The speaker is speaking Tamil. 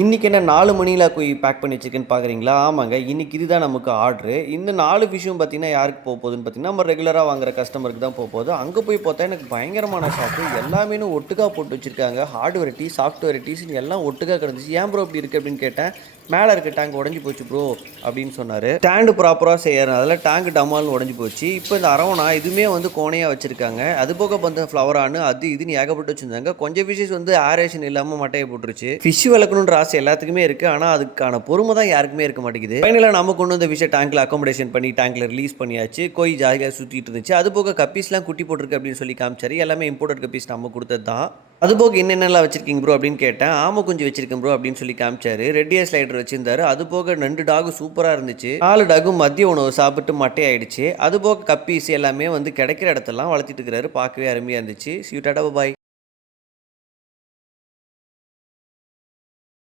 இன்னைக்கு என்ன 4 மணில போய் பேக் பண்ணி வச்சிருக்கேன்னு பார்க்குறீங்களா? ஆமாங்க. இன்னைக்கு இதுதான் நமக்கு ஆர்டரு. இந்த 4 ஃபிஷ்ஷும் பார்த்தீங்கன்னா, யாருக்கு போகுதுன்னு பார்த்தீங்கன்னா, நம்ம ரெகுலரா வாங்குற கஸ்டமருக்கு தான் போகுது. அங்க போய் பார்த்தா எனக்கு பயங்கரமான ஷாக்கு. எல்லா மீனும் ஒட்டுக்கா போட்டு வச்சிருக்காங்க. ஹார்ட் வெரைட்டி, சாஃப்ட் வெரைட்டிஸ்ன்னு எல்லாம் ஒட்டுக்கா கிடந்துச்சு. "ஏன் ப்ரோ இப்படி இருக்கு?" அப்படின்னு கேட்டேன். "மேல இருக்க டேங்க் உடைஞ்சு போச்சு ப்ரோ" அப்படின்னு சொன்னாரு. ஸ்டாண்டு ப்ராப்பரா செய்யறனால டேங்க் டமால்னு உடைஞ்சு போச்சு. இப்போ இந்த அரவணா இதுவுமே வந்து கோணையா வச்சிருக்காங்க. அது போக வந்து ஃப்ளவரானு அது இதுன்னு ஏகப்பட்டு வச்சிருந்தாங்க. கொஞ்சம் ஃபிஷ்ஷஸ் வந்து ஏரேஷன் இல்லாம மட்டைய போட்டுருச்சு. ஃபிஷ் வளர்க்கணுன்ற ஆசை எல்லாத்துக்குமே இருக்கு. ஆனா அதுக்கான பொறுமை தான் யாருக்குமே இருக்க மாட்டேங்குது. ஃபைனலா நம்ம கொண்டு வந்த ஃபிஷ்ஷை டேங்க்ல அக்காமடேஷன் பண்ணி டேங்க்ல ரிலீஸ் பண்ணியாச்சு. கோழி ஜாலியா சுத்திட்டு இருந்துச்சு. அது போக கப்பீஸ்லாம் குட்டி போட்டிருக்கு அப்படின்னு சொல்லி காமிச்சாரு. எல்லாமே இம்போர்ட்டட் கப்பீஸ் நம்ம கொடுத்தது தான். அது போக என்னென்னலாம் வச்சிருக்கீங்க ப்ரோ அப்படின்னு கேட்டேன். ஆமை குஞ்சு வச்சிருக்கேன் ப்ரோ அப்படின்னு சொல்லி காமிச்சாரு. ரெட் இயர் ஸ்லைடர் வச்சிருந்தாரு. அது போக 2 டாக் சூப்பரா இருந்துச்சு. 4 டாகும் மதிய உணவு சாப்பிட்டு மட்டையாயிடுச்சு. அது போக கப்பீஸ் எல்லாமே வந்து கிடைக்கிற இடத்தெல்லாம் வளர்த்திட்டு இருக்கிறாரு. பார்க்கவே அருமையா இருந்துச்சு. டாடா பாய்.